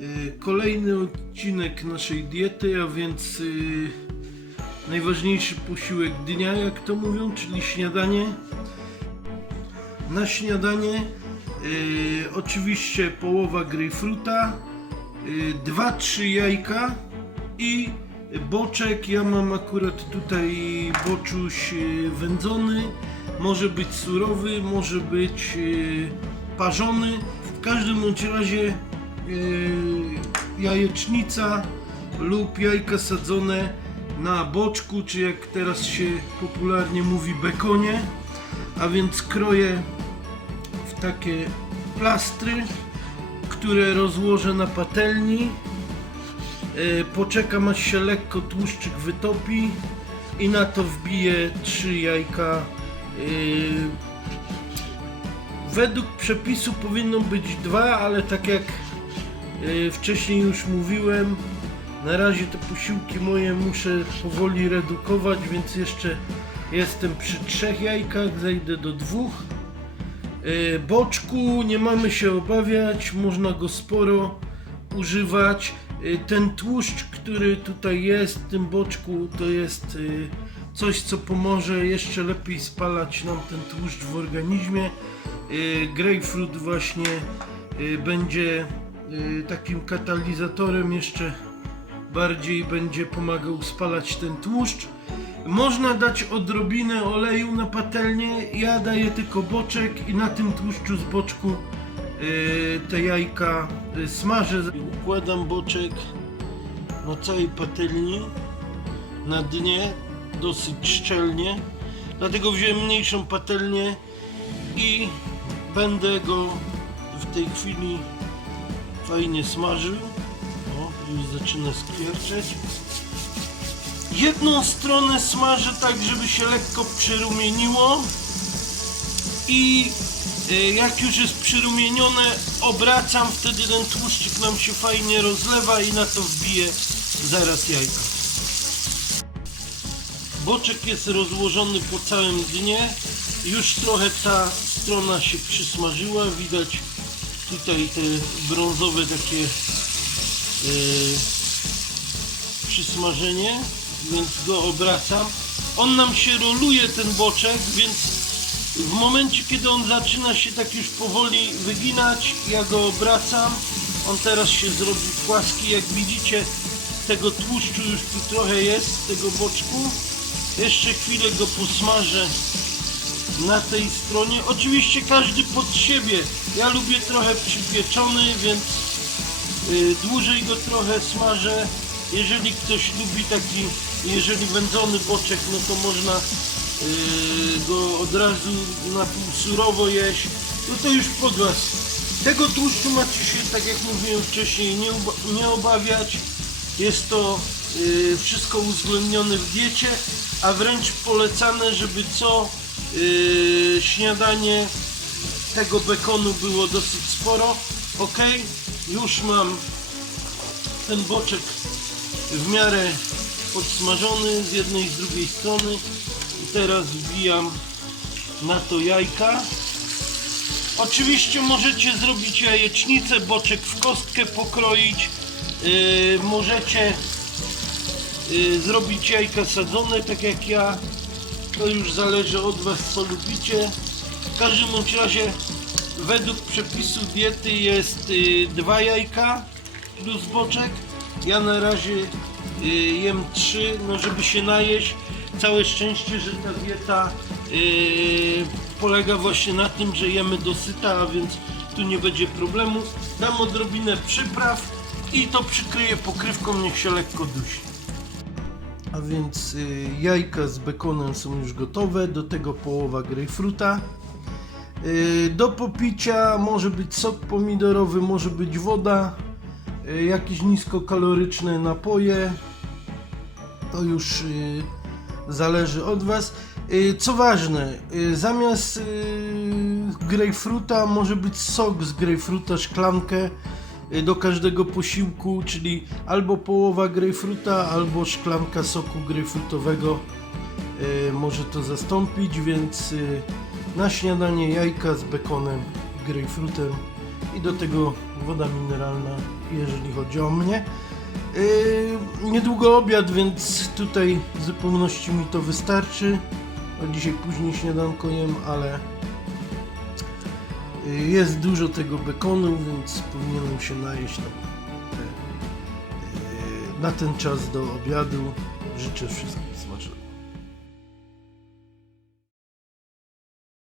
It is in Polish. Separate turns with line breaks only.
Y, Kolejny odcinek naszej diety, a więc y, najważniejszy posiłek dnia, jak to mówią, czyli śniadanie. Na śniadanie y, oczywiście połowa grejpfruta, y, dwa, trzy jajka i boczek. Ja mam akurat tutaj boczuś wędzony, może być surowy, może być parzony. W każdym bądź razie jajecznica lub jajka sadzone na boczku, czy jak teraz się popularnie mówi bekonie, a więc kroję w takie plastry, które rozłożę na patelni. E, Poczekam aż się lekko tłuszczyk wytopi i na to wbiję trzy jajka. E, Według przepisu powinno być dwa, ale tak jak e, wcześniej już mówiłem, na razie te posiłki moje muszę powoli redukować, więc jeszcze jestem przy trzech jajkach, zejdę do dwóch. E, Boczku nie mamy się obawiać, można go sporo używać. E, Ten tłuszcz, który tutaj jest w tym boczku, to jest coś, co pomoże jeszcze lepiej spalać nam ten tłuszcz w organizmie. Grapefruit właśnie będzie takim katalizatorem jeszcze bardziej będzie pomagał spalać ten tłuszcz. Można dać odrobinę oleju na patelnię, ja daję tylko boczek i na tym tłuszczu z boczku yy, te jajka yy, smażę. Układam boczek na całej patelni, na dnie, dosyć szczelnie. Dlatego wziąłem mniejszą patelnię i będę go w tej chwili fajnie smażył. O, już zaczyna skwierczeć. Jedną stronę smażę tak, żeby się lekko przyrumieniło i e, jak już jest przyrumienione, obracam, wtedy ten tłuszczyk nam się fajnie rozlewa i na to wbiję zaraz jajka. Boczek jest rozłożony po całym dnie. Już trochę ta strona się przysmażyła. Widać tutaj te brązowe takie e, przysmażenie, więc go obracam. On nam się roluje ten boczek, więc w momencie kiedy on zaczyna się tak już powoli wyginać, ja go obracam. On teraz się zrobi płaski, jak widzicie tego tłuszczu już tu trochę jest tego boczku. Jeszcze chwilę go posmażę na tej stronie. Oczywiście każdy pod siebie. Ja lubię trochę przypieczony, więc y, dłużej go trochę smażę. Jeżeli ktoś lubi taki, jeżeli wędzony boczek, no to można y, go od razu na pół surowo jeść. No to już pod was. Tego tłuszczu macie się, tak jak mówiłem wcześniej, nie, nie obawiać. Jest to y, wszystko uwzględnione w diecie, a wręcz polecane, żeby co y, śniadanie tego bekonu było dosyć sporo. Ok, już mam ten boczek w miarę podsmażony z jednej i z drugiej strony i teraz wbijam na to jajka. Oczywiście możecie zrobić jajecznicę, boczek w kostkę pokroić. Yy, możecie yy, zrobić jajka sadzone, tak jak ja. To już zależy od Was, co lubicie. W każdym razie, według przepisu diety jest yy, dwa jajka plus boczek. Ja na razie yy, jem trzy, no żeby się najeść. Całe szczęście, że ta dieta yy, polega właśnie na tym, że jemy dosyta, a więc tu nie będzie problemu. Dam odrobinę przypraw i to przykryję pokrywką, niech się lekko dusi. A więc y, jajka z bekonem są już gotowe, do tego połowa grejpfruta. Y, do popicia może być sok pomidorowy, może być woda, y, jakieś niskokaloryczne napoje. To już zależy od Was. Co ważne, zamiast grejpfruta może być sok z grejpfruta, szklankę do każdego posiłku, czyli albo połowa grejpfruta, albo szklanka soku grejpfrutowego y, może to zastąpić, więc y, na śniadanie jajka z bekonem i grejpfrutem i do tego woda mineralna, jeżeli chodzi o mnie. Niedługo obiad, więc tutaj w zupełności mi to wystarczy. Dzisiaj później śniadanko jem, ale jest dużo tego bekonu, więc powinienem się najeść na, yy, na ten czas do obiadu. Życzę wszystkim smacznego.